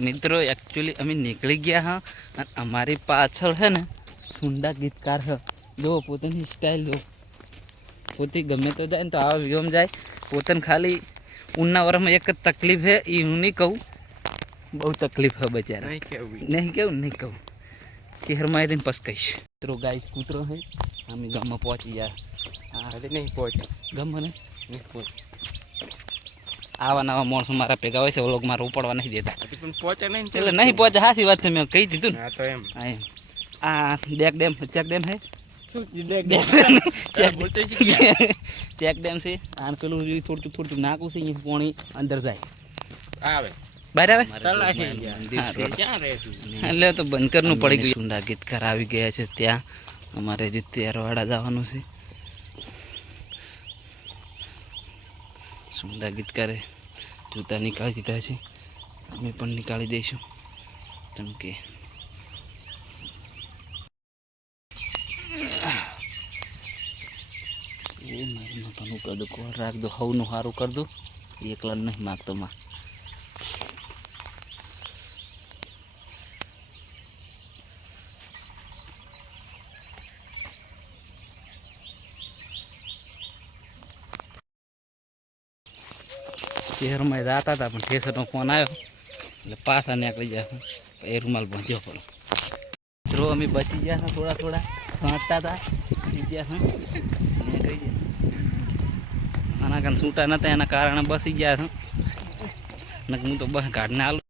મિત્રો एक्चुअली अमी निकली गया हाँ और हमारी पाछळ है ने सुंडा गीतकार है जो पोतानी स्टाइल जो पोती गमे तो जाए तो आवा व्योम जाए पोतन खाली उन्ना वर में एक तकलीफ है ये हूँ नहीं कहूँ बहुत तकलीफ है बेचारा नहीं कहूँ शहर में दिन पस कहीश तो गाय कूतरो है हम गाम में पहुँची जा नहीं पहुँचे गम ने नहीं पहुँच आवा नवा माणसों मारा भेगा હોય છે वो लोग मारा उपड़वा नहीं देता पहुँचे नहीं એટલે नहीं पहुँचे हासी વાત છે મેં કહી દીધું ને તો એમ આ ચેક ડેમ है चेक डैम से आन पेलू थोड़ू नाकू से ये पानी अंदर जाए आवे बाहर आवे એટલે તો બંધ કરવું પડી ગયું સુંડા ગીતકાર આવી ગયા છે ત્યાં અમારે જે તેરવાડા જવાનું છે સુંડા ગીતકારે જૂતા નીકાળી દીધા છે અમે પણ નીકાળી દઈશું ચમકે ये मारी मातानु कर दो कोल राख दो हवनु हारू कर दो एकला नहीं मागतो मां शहर में जाता था पण ठेसर नो फोन आयो એટલે પાછા નીકળી ગયા એ રૂમાલ ભોંજ્યો પડો મિત્રો અમે બચી ગયા હતા થોડા થોડા ફાંટતા હતા ગયા છે નીકળી ગયા આના કાન છૂટા નતા એના કારણે બસી ગયા છે નક હું તો બસ કાઢને આલું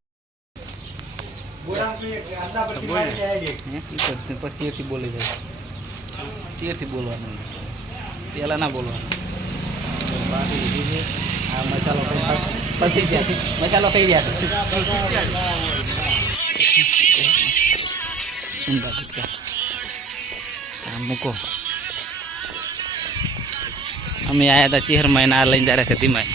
પછી બોલી જાય તેરથી બોલવાનું પેલા ના બોલવાનું બાકી લીધી છે આ મસાલો પછી ગયા મસાલો થઈ ગયા સુંદર આ મૂકો અમે આયા હતા ચેહર મહિના લઈને જાય છે ધીમા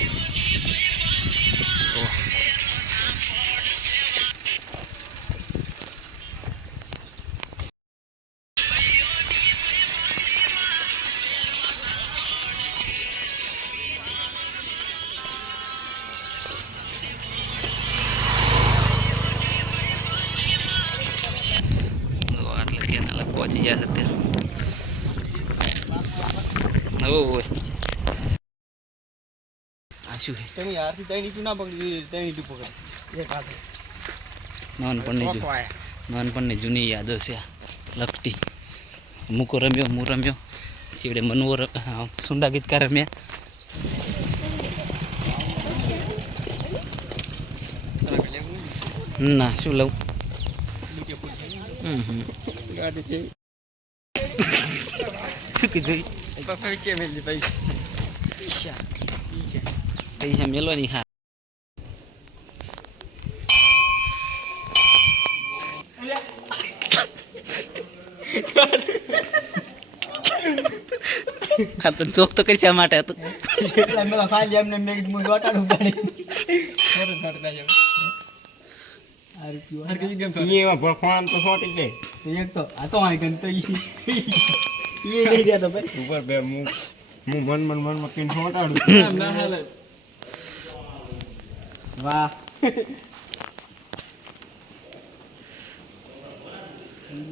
पहुंची जा सकते हैं आशु है यार तेनी चुना पकड़ी तेनी टी पकड़ एक हाथ नानपण जूनी यादो से लकटी मुको रम्यो मु रम्यो चीड़े मनोर सुंडा गीतकार रम्या ना शू लऊ पैसा मेलो नहीं खा तो चोक तो कैसे माटे तो मेरा खाली हमने मेग मुझे वाटाडू पड़ी छोड़ छोड़ता जाओ हर किसी गेम तो ये वहां परफॉर्म तो शॉट ही ले एक तो आ तो आई गन तो ये नहीं दिया तो भाई ऊपर पे मुंह मन पिन छोटाडू ना हाले वाह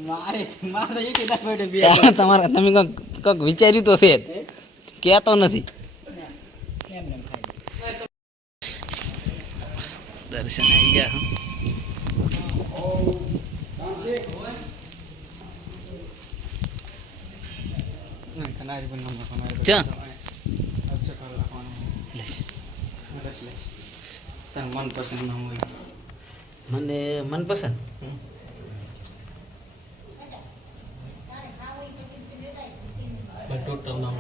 મારે એ કેતા બેઠે બે તમારે તમે કક વિચાર્યું તો છે કેતો નથી કેમ એમ ખાઈ દર્શન આવી ગયા ના કનારી પણ નંબર કનારી ચા અચ્છા કર રાખવાનું લેસ તન મનપસંદ નામ હોય મને મનપસંદ टोटल नाम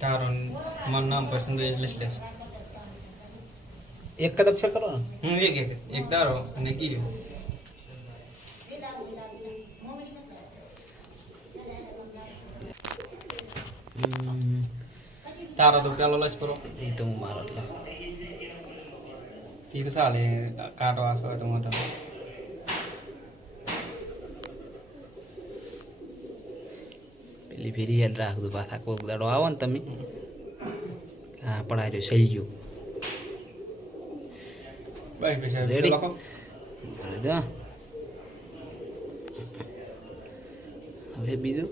तारो मन नाम पसंद है लेस लेस एक कद अक्षर करो ना एक तारो અને કીર્યો તારો તો પેલો લસ કરો એ તો મારો એટલે તીર સાલે કાટો આસો તો મત પેલી ફેરી યાદ રાખજો પાછા કોઈક દાડો આવો ને તમે હા પડાર્યો સહી ગયો બાઈ પૈસા રેડી લખો હવે બીજું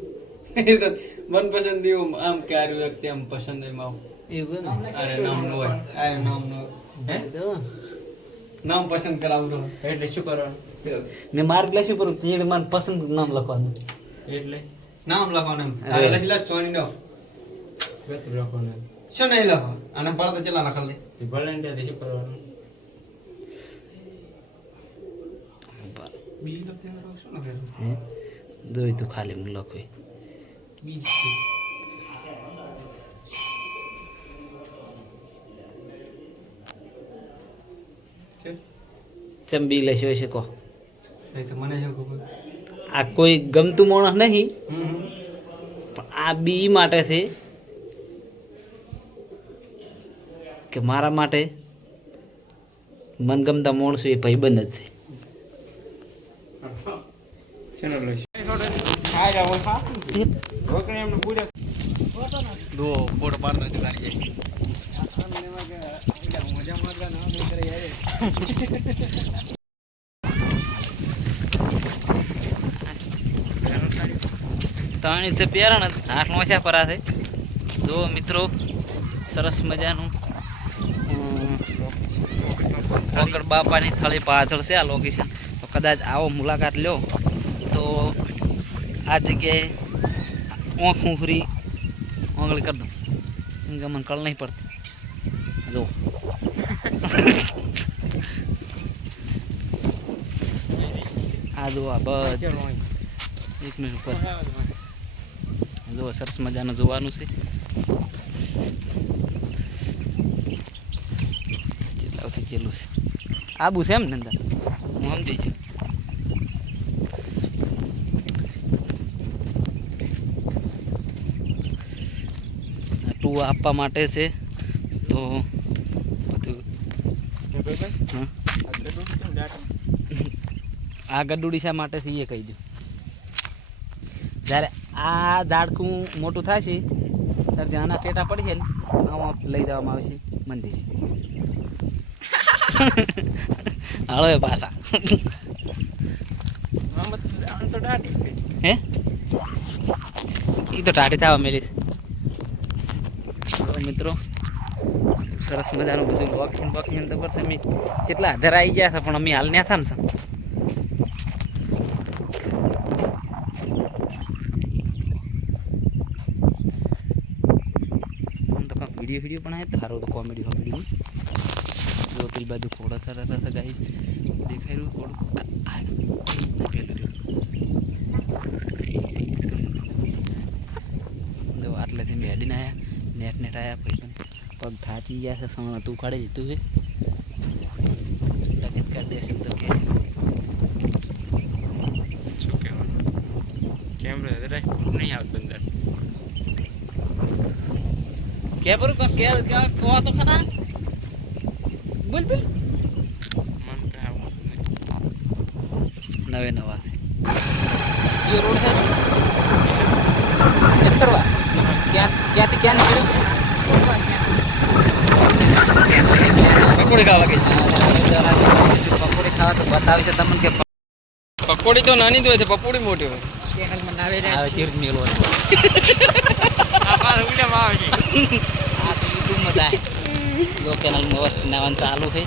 એ તો મનપસંદ એવું આમ કે આ વ્યક્તિ આમ પસંદ એમ આવ એવું ને અરે નામ નો હોય આ નામ નો હે નામ પસંદ કરાવજો એટલે શું કરવાનું ને માર્ક લેશું પર તીડ મન પસંદ નામ લખવાનું એટલે નામ લખવાનું એમ તારે લખી લે ચોની નો બેઠું લખવાનું શું નહીં લખો અને પર તો ચલા લખલ દે એ વોલેન્ટિયર દેશે કરવાનું બી લખવાનું શું લખવાનું હે જોઈ તું ખાલી હું લખું બી છે ચમ બી લેશો છે કહો એ તો મને શું ખબર આ કોઈ ગમતું માણસ નહીં પણ આ બી માટે છે કે મારા માટે મનગમતા માણસો એ ભાઈબંધ જ છે ચલો લઈશ આ જાવ હા રોકણી એમને પૂરે દો બોટ પાર નથી કાઢી જાય મજા મારવા ના નહીં કરે યાર ત્રણ ઇંચ પહેરણ આઠ ઓછા પરા છે જો મિત્રો સરસ મજાનું વગર બાપાની થળી પાછળ છે આ લોકેશન તો કદાચ આવો મુલાકાત લ્યો તો આ જગ્યાએ ઓંખ ઉખરી ઓંગળી કરી દઉં કેમ કે મને કળ નહીં પડતી જો આ જો આ બસ એક મિનિટ ઉપર જો સરસ મજાનું જોવાનું છે જેટલાથી જેલું છે આબુ છે એમ ને અંદર હું સમજી છું ટુ આપવા માટે છે તો બધું આ ગડુડી શા માટે છે એ કહી દઉં જ્યારે આ ઝાડકું મોટું થાય છે ત્યારે જ્યાંના ટેટા પડશે ને આમાં લઈ જવામાં આવે છે મંદિરે હળવે પાછા હે એ તો ટાઢી થવા મેલી મિત્રો સરસ મજાનું બધું વોકિંગ વોકિંગ તો પર તમે કેટલા હાજર આવી ગયા છે પણ અમે હાલ ન્યા થામ છે વિડીયો પણ આવે તો સારું તો કોમેડી જો પેલી બાજુ થોડા સારા ગાઈસ દેખાય રહ્યું થોડું જો આટલેથી મેડીને આવ્યા નેટ આવ્યા પછી પણ પગ થાચી ગયા છે સણ તું કાઢી લીધું છે છૂટા કરી દે શબ્દ કે શું કહેવાનું કેમેરા નહીં આવતું અંદર क्या पर क्या क्या कहो तो खाना बोल बोल मन का नवे नवा से ये रोड है सरवा क्या क्या क्या निकलो પકોડી ખાવા કે પકોડી ખાવા તો બતાવે છે તમને કે પકોડી તો નાની જ હોય છે પકોડી મોટી હોય ચેનલ માં નાવે આવે તીર્થ મેલો આ ઉલ્યા આવે છે આ તો YouTube મજા જો ચેનલ માં વસ્તુ નાવાનું ચાલુ છે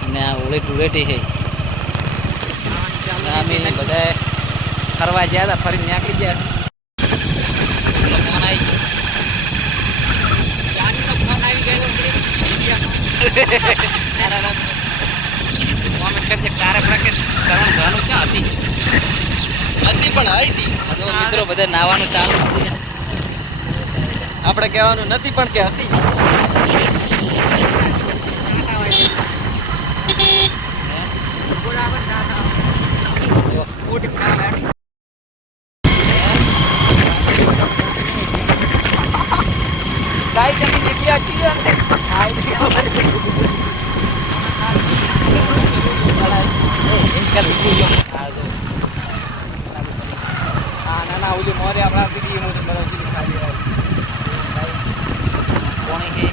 અને આ ઓળી ટુરેટી છે અમે બધા ફરવા ગયા હતા ફરી નીકળી ગયા ફોન આવી ગયો મિત્રો બધા નાવાનું ચાલુ છે આપણે કહેવાનું નથી પણ કે હતી ગાય જમીન નીકળ્યા છીએ અંતે ના ના ઓલી મોરે આપણા દીદી એનું બરાબર ખાલી કોણી છે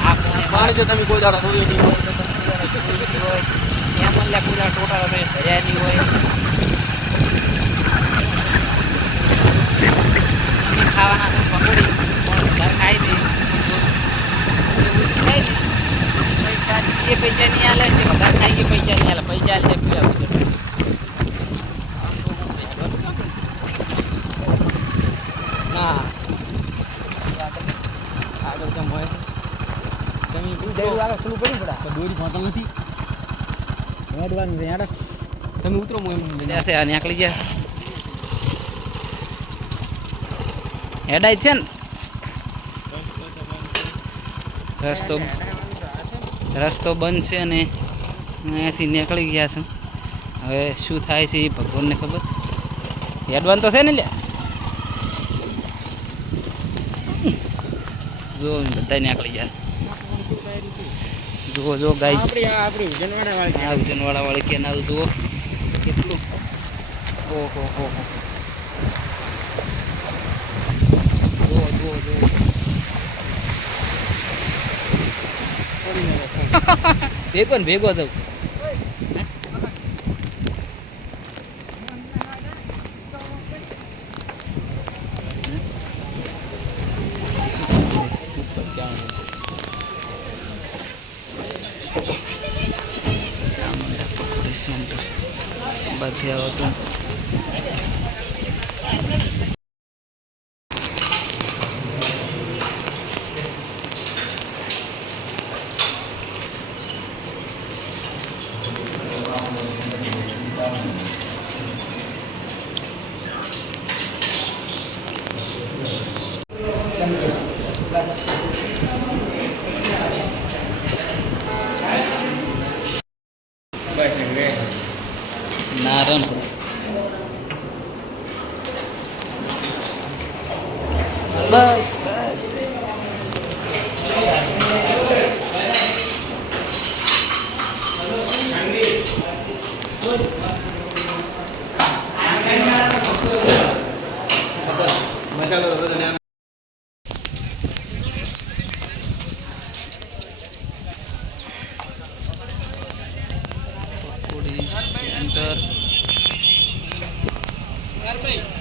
આ કોણી પાણી જો તમે કોઈ દાડો ધોયો નહીં હોય તો તમે ત્યાં પણ લ્યા પૂરા ટોટા તમે ભર્યા નહીં હોય અમે ખાવાના તો પકોડી પણ વધારે ખાઈ દે પૈસા એ પૈસા નહીં આલે તે વધારે ખાઈ પૈસા નહીં આલે પૈસા આલે પીવા ના આગળ કેમ હોય તમે દોરી આગળ ખુલ્લું પડી પડે દોરી પહોંચલ નથી હેડવાનું હેડ તમે ઉતરો હું એમ ત્યાંથી આ નીકળી ગયા હેડાય છે ને રસ્તો બંધ છે અને અહીંયાથી નીકળી ગયા છે હવે શું થાય છે એ ભગવાનને ખબર હેડવાનું તો છે ને લ્યા જો બધા નીકળી જાય જુઓ જો ગાય ઉજનવાડા વાળી કેનાલ જુઓ કેટલું ઓહો હો જુઓ જુઓ જુઓ ભેગો ને ભેગો દઉં સેન્ટર બધે આવતું નારણ બસ બસ સેન્ટર